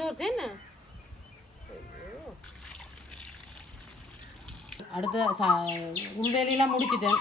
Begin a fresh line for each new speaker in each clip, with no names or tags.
சோறு என்ன? அடுத்த உள்வேலையெல்லாம் முடிச்சிட்டேன்.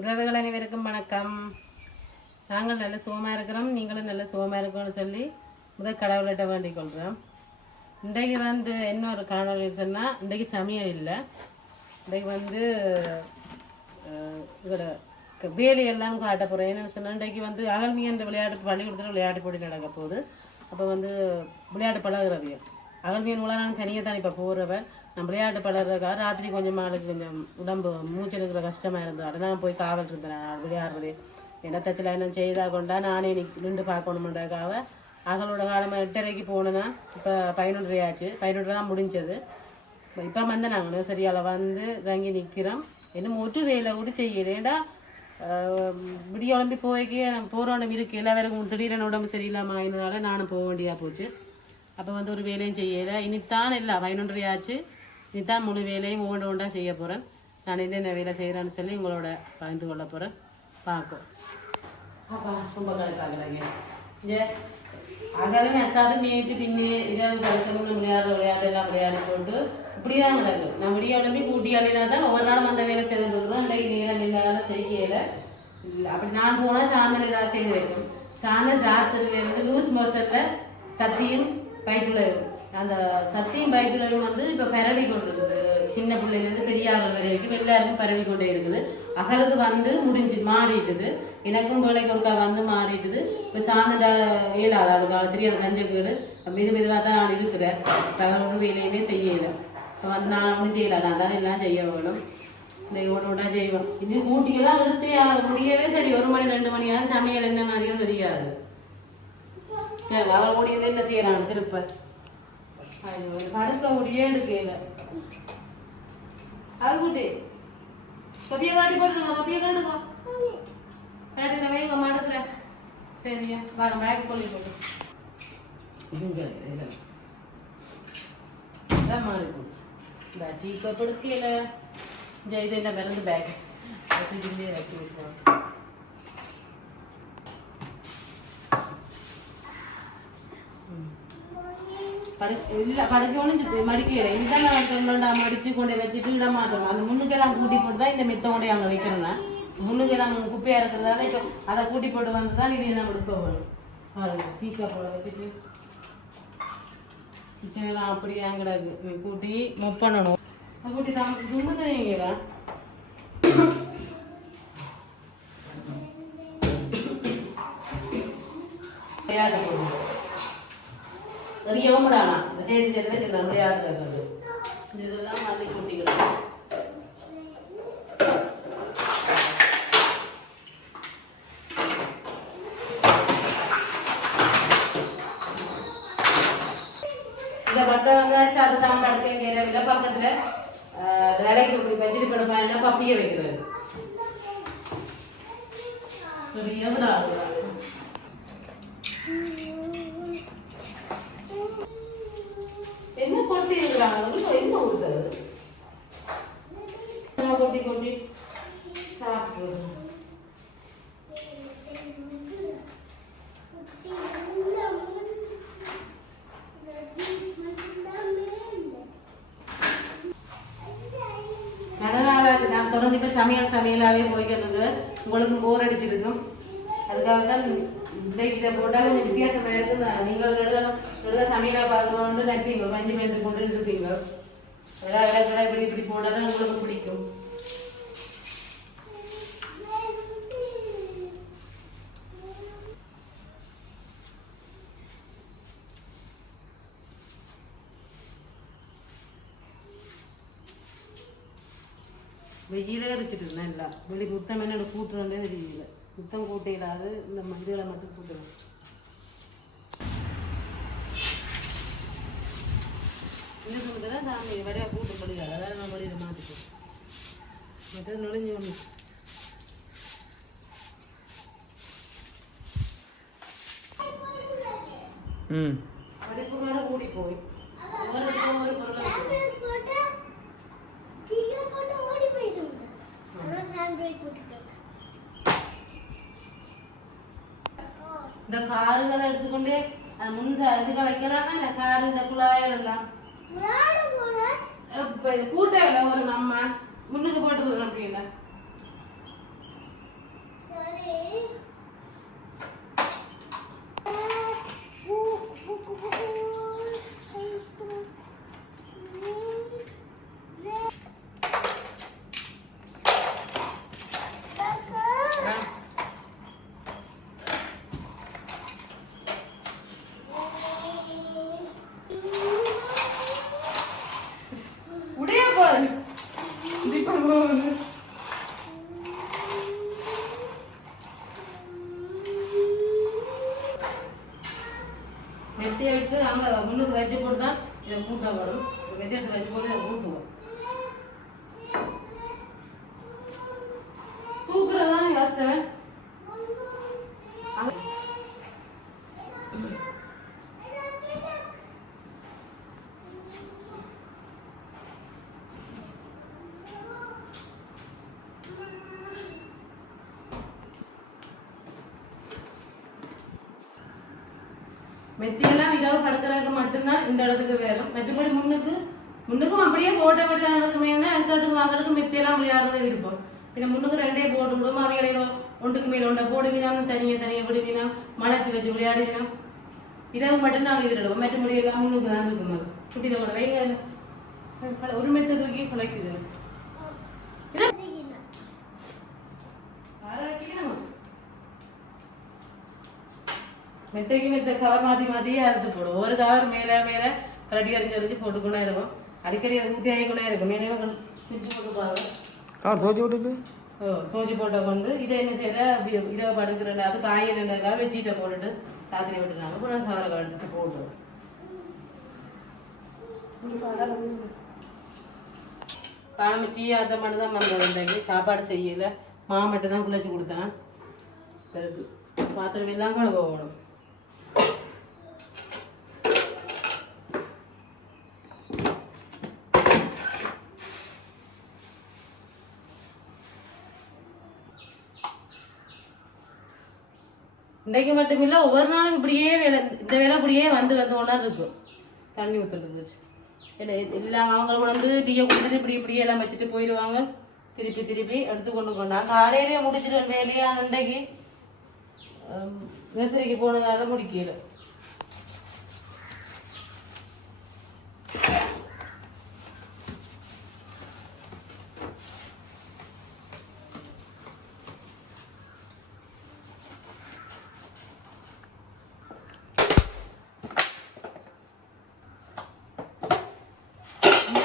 உறவுகள் அனைவருக்கும் வணக்கம். நாங்கள் நல்ல சுகமாக இருக்கிறோம் நீங்களும் நல்ல சுகமாக இருக்கணும்னு சொல்லி முதல் கடவுள்கிட்ட வேண்டிக் கொள்கிறோம். இன்றைக்கு வந்து இன்னொரு காணொலி சொன்னால் இன்றைக்கு சமையல் இல்லை. இன்றைக்கு வந்து இதோட வேலையெல்லாம் காட்ட போகிறேன் என்னென்னு சொன்னால் இன்றைக்கு வந்து அகல்மியன்ற விளையாட்டு பள்ளிக்கூடத்தில் விளையாட்டு போட்டி நடக்க போகுது. அப்போ வந்து விளையாட்டு பழகுறவிய அகல்மியன் மூலம் நான் தனியாக தான் இப்போ போகிறவன் நான் விளையாட்டு பழகிறதுக்காக ராத்திரி கொஞ்சம் ஆளுக்கு கொஞ்சம் உடம்பு மூச்சு எடுக்கிற கஷ்டமாக இருந்தது. நான் போய் காவல் இருந்தேன். நான் விளையாடுறது. என்னத்தச்சில் என்ன செய்தா கொண்டா நானே இன்னைக்கு நின்று பார்க்கணுமென்றதுக்காக அகலோட காலமாக எட்டரைக்கு போனேன்னா இப்போ பதினொன்றரை ஆச்சு பதினொன்று தான் முடிஞ்சது. இப்போ வந்து நாங்கள் நர்சரியால் வந்து இறங்கி நிற்கிறோம் இன்னும் ஒட்டு வேலை கூட செய்யலேண்டா விடிய உடம்பி போய்க்கு போகிறோம் இருக்கு. எல்லா வேலைக்கும் திடீரென உடம்பு சரியில்லாமல் ஆயினதால நானும் போக வேண்டியா போச்சு. அப்போ வந்து ஒரு வேலையும் செய்யலை. இனித்தான் இல்லை பதினொன்றரை ஆச்சு. இனித்தான் முழு வேலையும் ஒவ்வொன்று ஒன்றா செய்ய போகிறேன் நான் என்னென்ன வேலை செய்கிறேன்னு சொல்லி உங்களோட பகிர்ந்து கொள்ள போகிறேன் பார்ப்போம் அப்பா ரொம்ப கலக்காகிறாங்க இங்கே அகலும் அசாது நேற்று பின்னே இரவு கலக்கணும் விளையாடுற விளையாட்டு எல்லாம் விளையாடி போட்டு அப்படி தான் கிடக்கும் நான் விடிய உடம்பே கூட்டி அழினா தான் ஒவ்வொரு நாளும் அந்த வேலை செய்து இருக்கிறோம் இன்றைக்கு நேரம் இல்லாத செய்யலை. அப்படி நான் போனால் சாயந்தரம் ஏதாவது செய்து வைக்கும் சாயந்தரம் ராத்திரில இருந்து லூஸ் மோஷனில் சத்தியும் வயிற்றுல அந்த சத்தியும் வயிற்றுலையும் வந்து இப்போ பரவி கொண்டு இருக்குது சின்ன பிள்ளைலேருந்து பெரிய ஆள் வரைக்கும் எல்லாருக்கும் பரவி கொண்டே இருக்குது. அகலுக்கு வந்து முடிஞ்சு மாறிட்டுது. எனக்கும் பிள்ளைக்கு ஒருக்கா வந்து மாறிட்டுது. இப்போ சாயந்தர இயலாத ஆளுக்கு சரியான வீடு மெது மெதுவாக தான் நான் இருக்கிறேன் தகவல் வேலையுமே செய்யலை. வந்து நான் ஒன்றும் செய்யலை நான் தான் எல்லாம் செய்ய வேணும் ஒன்றா செய்வோம் இது கூட்டிக்கெல்லாம் எடுத்து முடியவே சரி ஒரு மணி ரெண்டு மணி ஆகும் சமையல் என்ன மாதிரியும் தெரியாது அவள் ஓடி என்ன செய்யறாங்க திருப்ப ஐயோ படுக்க முடியே எடுக்கல அவள் கூட்டி தொப்பியை காட்டி போட்டுருங்க தொப்பியை காட்டுங்க காட்டுங்க வேங்க மடுக்கிறேன் சரியா வாங்க பேக் கொள்ளி போட்டு மாறி போச்சு இந்த டீ கப் எடுக்கல இந்த இது என்ன மருந்து பேக் அது இதுலேயே வச்சு வைக்கலாம் படு இல்ல படுக்கணும் மடிக்கல இதுதான் மடிச்சு கொண்டு வச்சுட்டு இட மாட்டோம் அந்த முன்னுக்கெல்லாம் கூட்டி போட்டு தான் இந்த மித்த கொண்டு அங்கே வைக்கிறேன் முன்னுக்கெல்லாம் குப்பையாக இருக்கிறதால இப்போ அதை கூட்டி போட்டு வந்து தான் இது என்ன கொடுக்க வேணும் தீக்கா போட வச்சுட்டு கிச்சனெல்லாம் அப்படியே கிடக்கு கூட்டி மொப் பண்ணணும். கூட்டி தான் துண்ணு தெரியுங்களா விளையாட போடுவோம் நிறையவும் சரி சரி சின்ன விளையாடுறது இதெல்லாம் மாதிரி குட்டிகள் இந்த பட்டை வெங்காயம் அதை தான் படுக்க கேட்கறதுல பக்கத்துல தலைக்கு இப்படி வச்சுட்டு படுப்பாங்கன்னா பப்பியை வைக்கிறது பெரிய விடாது என்ன கொட்டி இருக்கிறாங்க என்ன ஊத்துறது கொட்டி கொட்டி சாப்பிட்டுருவோம் அதனால நான் தொடர்ந்து இப்போ சமையல் சமையலாகவே போய்க்கிறது உங்களுக்கு போர் அடிச்சிருக்கும். அதுக்காக தான் இன்றைக்கு இதை போட்டால் கொஞ்சம் வித்தியாசமாக இருக்குது நீங்கள் எழுதணும் எழுத சமையலாக பார்க்கணும்னு நினைப்பீங்க. கஞ்சி மேந்து கொண்டு இருப்பீங்க. ஏதாவது விளக்கடை இப்படி இப்படி போட்டால் தான் உங்களுக்கு பிடிக்கும். வெயிலே அடிச்சிட்டு இருந்தேன் இல்லை வெளி குத்தம் என்னோட கூட்டுறதே தெரியல. குத்தம் கூட்டையிலாது இந்த மஞ்சளை மட்டும் கூட்டுறேன் என்ன பண்ணுறதா நான் வரையா கூட்டு படிக்காது அதாவது நான் படியில் மாற்றிட்டேன் மற்றது நுழைஞ்சு
ம்.
படிப்புக்கார கூடி போய் இடத்துல ஒவ்வொரு பொருளை வைக்கணும்.
கீழே போட்டு
இந்த காருகளை எடுத்துக்கொண்டே அது முந்த இதுக்கு வைக்கலாம்? இந்த காரு இந்த குழாயல் எல்லாம் இப்ப இது கூட்ட வேலை ஒரு நம்ம முன்னுக்கு போட்டு அப்படின்னா உடைய பாரு இது இப்ப போகுது. மெத்தி எடுத்து அங்க முன்னுக்கு வச்சு போட்டு தான் இதை மூட்டை வரும் மெத்தி எடுத்து வச்சு போட்டு இதை மூட்டுவோம் தூக்குறதான யோசனை அங்க- மெத்தியெல்லாம் இரவு படுக்கிறதுக்கு மட்டும்தான் இந்த இடத்துக்கு வேறும் மற்றபடி முன்னுக்கு முன்னுக்கும் அப்படியே போட்டபடி தான் இருக்குமேனா அரசாத்துக்கு மக்களுக்கு மெத்தியெல்லாம் விளையாடுறது விருப்பம். பின்ன முன்னுக்கு ரெண்டே போட்டு விடும். அவைகளை ஏதோ ஒன்றுக்கு மேல ஒன்றை போடுவினாலும் தனியாக தனியாக விடுவினா மலைச்சு வச்சு விளையாடுவினா இரவு மட்டும் நாங்கள் இதிடுவோம் மற்றபடி எல்லாம் முன்னுக்கு தான் இருக்கும் அது. குட்டி கூட வைங்க ஒரு மெத்தை தூக்கி மெத்தைக்கு மெத்த கவர் மாற்றி மாற்றியே அறுத்து போடும். ஒரு கவர் மேலே மேலே கரடி அரிஞ்சு அரிஞ்சு போட்டுக்கொண்டே இருக்கும். அடிக்கடி அது ஊற்றி ஆகிக்கொண்டே இருக்கும். மேலே பிரிச்சு போட்டுப்பாங்க.
கார் தோச்சி விட்டுட்டு
ஓ தோச்சி போட்ட கொண்டு இதை என்ன செய்யற? இரவு படுக்கிற அது காயிலுக்காக வெஜ்ஜிட்ட போட்டுட்டு ராத்திரி விட்டுறாங்க. அப்புறம் கவரை கழுத்து போட்டுரும். காலம்பு டீ அந்த மட்டும் தான் வந்தது இன்றைக்கு சாப்பாடு செய்யல. மா மட்டும் தான் குளிச்சு கொடுத்தேன். பிறகு பாத்திரம் எல்லாம் கழுவ போகணும். இன்றைக்கு மட்டுமில்லை ஒவ்வொரு நாளும் இப்படியே வேலை இந்த வேலை இப்படியே வந்து வந்து ஒன்றா இருக்கும் தண்ணி ஊற்றுறது வச்சு இல்லை எல்லாம் அவங்க வந்து டீயை கொடுத்துட்டு இப்படி இப்படியே எல்லாம் வச்சுட்டு போயிடுவாங்க. திருப்பி திருப்பி எடுத்து கொண்டு போனாங்க காலையிலேயே முடிச்சிட்டு வேலையா இன்றைக்கு மேசரிக்கு போனதால முடிக்கல.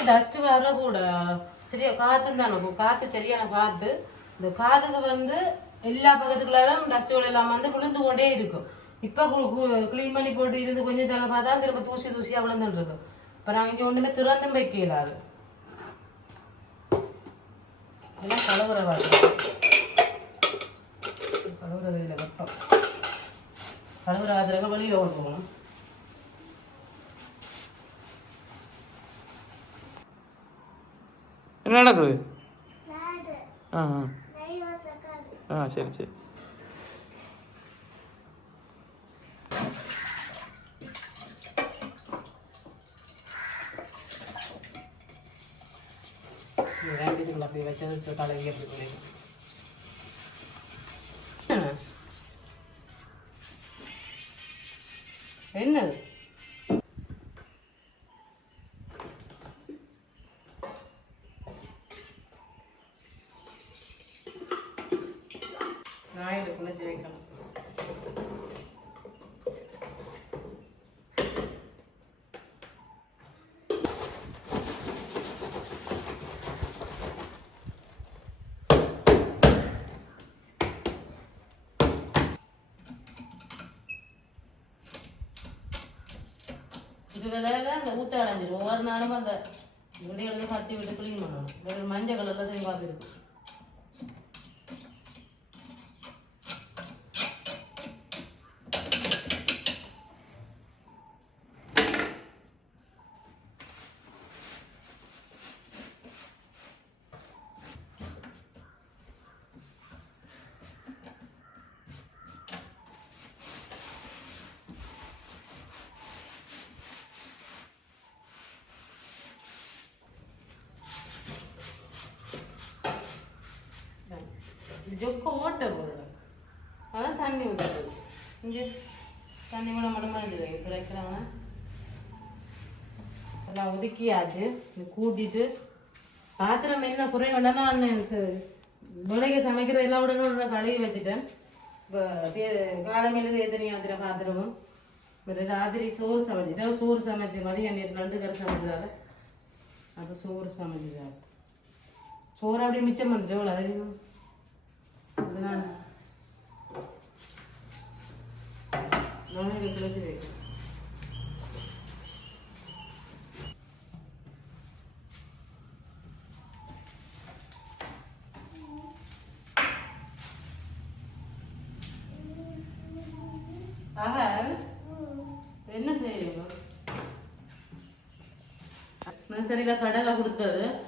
டஸ்ட் வர கூட. சரியா காத்து தானே காத்து சரியான காத்து. இந்த காதுக்கு வந்து எல்லா பக்கத்துக்குள்ளாலும் டஸ்ட்டுகள் எல்லாம் வந்து விழுந்து கொண்டே இருக்கும். இப்போ க்ளீன் பண்ணி போட்டு இருந்து கொஞ்சம் தலை பார்த்தா திரும்ப தூசி தூசியாக விழுந்துட்டு இருக்கும் இப்போ நாங்கள் இங்கே ஒன்றுமே திறந்தும் வைக்கல அது. எல்லாம் கலவுற வாங்க கலவுறது இல்லை வெப்பம். கலவுற ஆத்திரங்கள் வெளியில் போகணும்.
என்ன நடக்குது? ஆ ஆ. ஆ சரி சரி.
வேண்டியதுக்குள்ள அப்படி வச்சது தலைவி அப்படி குறையும் என்னது? இது விலையில அந்த ஊற்ற அடைஞ்சிடும் ஒவ்வொரு நாளும் அந்த முடியலுக்கு கட்டி விட்டு க்ளீன் பண்ணணும். வெறும் மஞ்சள் கலர்ல தான் பார்த்துருக்கு ஜொக்கு ஓட்ட போடுறேன் அதான் தண்ணி ஊற்றுறது இங்கே தண்ணி விட மட்டும் மறைஞ்சிடுங்க துடைக்கிறாங்க எல்லாம் ஒதுக்கியாச்சு கூட்டிட்டு பாத்திரம் என்ன குறை வேண்டாம் நான் விலைக்கு சமைக்கிற எல்லாம் உடனே உடனே கழுவி வச்சுட்டேன் இப்போ காலமையில எத்தனை ஆத்திர பாத்திரமும் ஒரு ராத்திரி சோறு சமைச்சிட்டேன் சோறு சமைச்சு மதியம் நேற்று நண்டு கரை சமைச்சதால அப்போ சோறு சமைச்சதால சோறு அப்படியே மிச்சம் வந்துட்டு எவ்வளோ அதிகம் அதனால. கிளச்சி என்ன செய்யணும்? நர்சரியில் கடலை கொடுத்தது.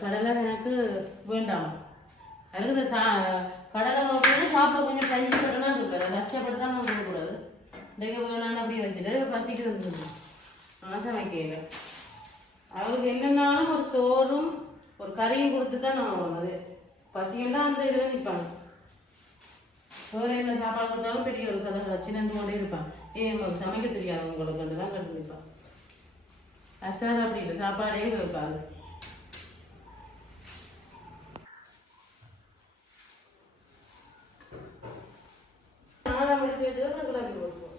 கடலை எனக்கு வேண்டாம். அதுக்கு சா கடலை வைக்கிறது சாப்பிட கொஞ்சம் பஞ்சு கட்டணா இருப்பேன் கஷ்டப்பட்டு தான் நான் கொடுக்கக்கூடாது இன்றைக்கு வேணான்னு அப்படியே வச்சுட்டு பசிக்கு தந்துருந்தேன் நான் சமைக்கல. அவளுக்கு என்னென்னாலும் ஒரு சோறும் ஒரு கறியும் கொடுத்து தான் நான் அது பசிக்கண்டா அந்த இதில் நிற்பாங்க சோறு என்ன சாப்பாடு கொடுத்தாலும் பெரிய ஒரு கதை வச்சுன்னு கொண்டே இருப்பான் ஏன் உங்களுக்கு சமைக்க தெரியாது. உங்களுக்கு அதெல்லாம் கட்டு நிற்பான் அசால் அப்படி இல்லை. சாப்பாடே வைப்பாங்க நானும் அப்படி செய்து தான் கிளம்பி கொடுப்போம்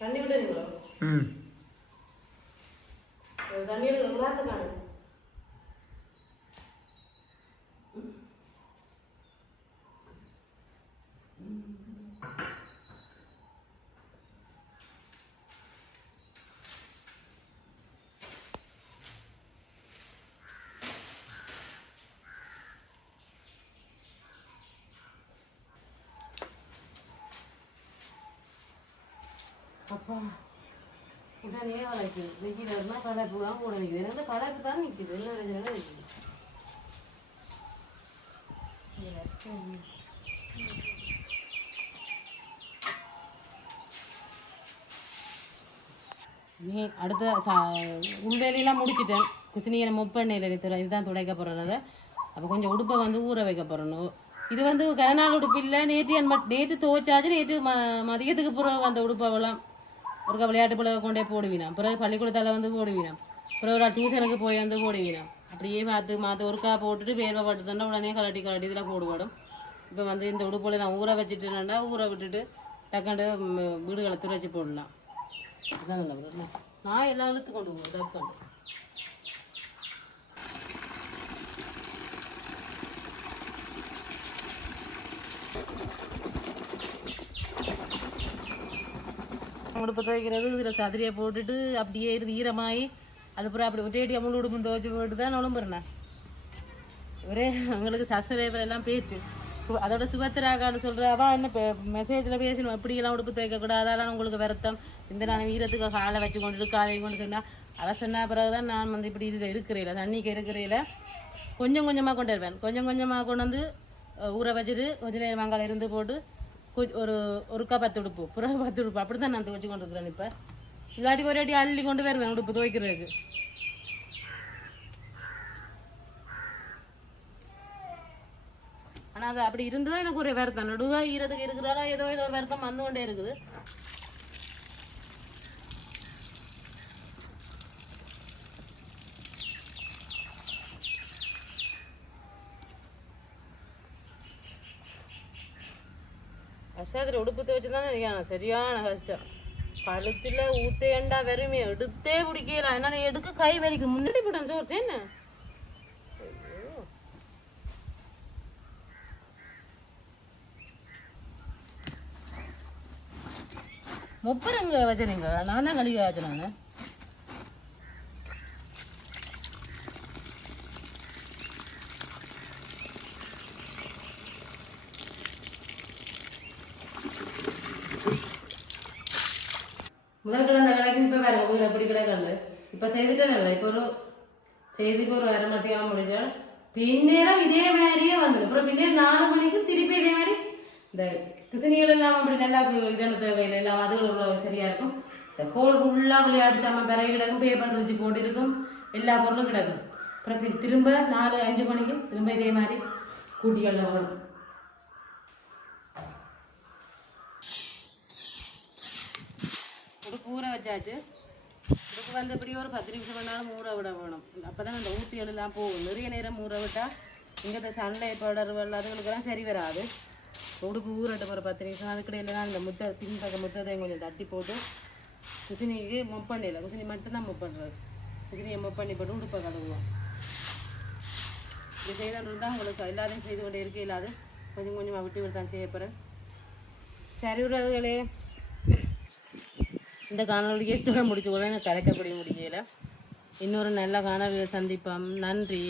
தண்ணி விடுறீங்களோ
ம்
தண்ணி எடுக்கிற கிளாஸை காணும் அப்பா உடனே வளைக்கு வெயில் இருந்தால் களைப்பு தான் கூட நிற்குது எனக்கு களைப்பு தான் நிற்குது இல்லை ரெண்டு நேரம் நிற்குது நீ அடுத்த சா உள்வேலையெல்லாம் முடிச்சிட்டேன். குசினியை முப்பெண்ணெயில் இருக்கிற இதுதான் துடைக்க போகிறத அப்போ கொஞ்சம் உடுப்பை வந்து ஊற வைக்க போகிறணும் இது வந்து கனநாள் உடுப்பு இல்லை நேற்று நேற்று துவைச்சாச்சு நேற்று ம மதியத்துக்கு பிறகு அந்த உடுப்பெல்லாம் ஒரு விளையாட்டு பிள்ளை கொண்டே போடுவீனா பிறகு பள்ளிக்கூடத்தால் வந்து போடுவீனா பிறகு ஒரு டியூஷனுக்கு போய் வந்து போடுவீனா அப்படியே பார்த்து மாற்று ஒருக்கா போட்டுட்டு வேர்வை பட்டு உடனே கலட்டி கலட்டி இதில் போடுவோம் இப்போ வந்து இந்த உடுப்புல நான் ஊற வச்சுட்டேன்னா ஊற விட்டுட்டு டக்காண்டு வீடுகளை துரைச்சி போடலாம் அதான் நான் எல்லா இழுத்து கொண்டு போகிறேன் டக்காண்டு உடுப்பு துவைக்கிறது இதில் சதிரியை போட்டுட்டு அப்படியே இது ஈரமாகி அதுக்கப்புறம் அப்படி ஒட்டேடியாக முழு உடுப்பு துவைச்சி போட்டு தான் நுழம்புறேன் ஒரே எங்களுக்கு சப்ஸ்கிரைபர் எல்லாம் பேச்சு. அதோட சுபத்திராக்கான்னு சொல்கிற அவ என்ன மெசேஜில் பேசணும் எப்படியெல்லாம் உடுப்பு துவைக்கக்கூடாது அதெல்லாம் உங்களுக்கு வருத்தம். இந்த நான் வீரத்துக்கு காலை வச்சு கொண்டு காலை கொண்டு சொன்னால் அவ சொன்ன பிறகு தான் நான் வந்து இப்படி இதில் இருக்கிறேன் தண்ணிக்கு இருக்கிறேல. கொஞ்சம் கொஞ்சமாக கொண்டு வருவேன். கொஞ்சம் கொஞ்சமாக கொண்டு வந்து ஊற வச்சுட்டு கொஞ்ச நேரம் மங்கால இருந்து போட்டு ஒரு ஒருக்கா பத்து உடுப்பு பிறகு பத்து உடுப்பு. அப்படி தான் நான் துவைச்சு கொண்டு இருக்கிறேன் இப்போ. இல்லாட்டி ஒரு அடி அள்ளி கொண்டு வருவேன் உடுப்பு துவைக்கிறதுக்கு. ஆனால் அது அப்படி இருந்துதான் எனக்கு ஒரு வருத்தம். நடுவாக ஈரத்துக்கு இருக்கிறாரா ஏதோ ஏதோ ஒரு வருத்தம் வந்து கொண்டே இருக்குது. கஷ்டத்தில் உடுப்பு துவச்சு தானே நினைக்கிறேன் சரியான கஷ்டம் கழுத்தில் ஊத்தேண்டா வெறுமே எடுத்தே பிடிக்கல என்ன எடுக்க கை வலிக்கு. முன்னாடி போட்டேன் சோர்ஸ் என்ன? முப்பரங்க வச்சுருங்க நான் தான் கழுவி வச்சுனாங்க முதல் கிடந்த கடைக்கு இப்போ வேற வீடு எப்படி கிடக்காது இப்போ செய்துட்டேன் இப்போ ஒரு செய்து இப்போ ஒரு அரை மத்தியானம் முடிஞ்சால் பின்னேரம் இதே மாதிரியே வந்தது அப்புறம் பின்னேரம் நாலு மணிக்கு திருப்பி இதே மாதிரி இந்த கிருஷ்ணிகள் எல்லாம் அப்படி நல்லா இதான தேவையில்லை எல்லாம் அதுகள் சரியா இருக்கும் இந்த கோல் ஃபுல்லாக விளையாட்டு சாமான் பிறகு கிடக்கும் பேப்பர் வச்சு போட்டு இருக்கும் எல்லா பொருளும் கிடக்கும் அப்புறம் திரும்ப நாலு அஞ்சு மணிக்கு திரும்ப இதே மாதிரி கூட்டி வரும் ஒரு ஊற வச்சாச்சு இதுக்கு வந்து இப்படி ஒரு பத்து நிமிஷம் வேணாலும் ஊற விட வேணும். அப்போ தான் அந்த ஊற்றிகள் எல்லாம் போகும். நிறைய நேரம் ஊற விட்டால் இங்கே இந்த சன்லைட் படர்கள் அதுகளுக்கெல்லாம் சரி வராது. உடுப்பு ஊறட்டும் ஒரு பத்து நிமிஷம். அதுக்கிடையில தான் இந்த முட்டை பின்பக்க முத்ததையும் கொஞ்சம் தட்டி போட்டு குசினிக்கு மொப் பண்ணிடல குசினி மட்டும்தான் மொப் பண்ணுறது குசினியை மொப் பண்ணி போட்டு உடுப்பை கழுவுவோம். இது செய்தால் தான் உங்களுக்கு எல்லாத்தையும் செய்து கொண்டே இருக்க இல்லாது கொஞ்சம் கொஞ்சமாக விட்டு விட்டு தான் செய்யப்படுறேன் சரி உறவுகளே. இந்த காணொலியை கூட முடிச்சு கூட எனக்கு கரைக்கக்கூடிய முடியல. இன்னொரு நல்ல காணொலியை சந்திப்போம். நன்றி.